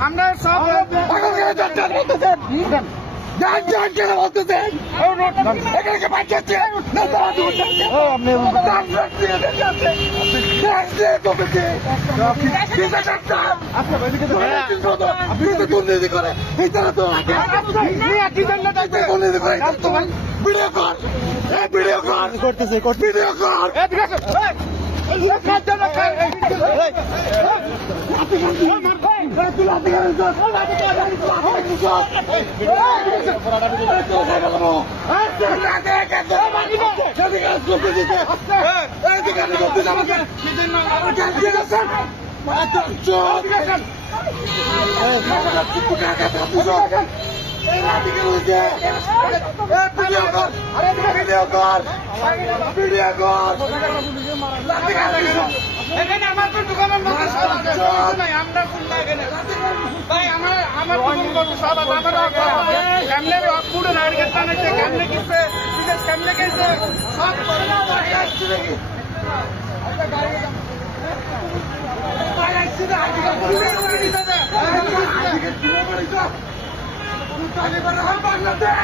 আমরা সব কেন বলতেছেন এখানে পাঠিয়েছে দুর্নীতি করে ভিডিও কর ভিডিও কর করতেছে ভিডিও কর এখানে আমার তো দোকানের মধ্যে নাই আমরা খুলনা এখানে ভাই আমার সব আমার কেমনে পুরো নাইট গেছে নাকি কেমনে গেছে কেমনে গেছে সব আসছে নাকি বাংলাদেশ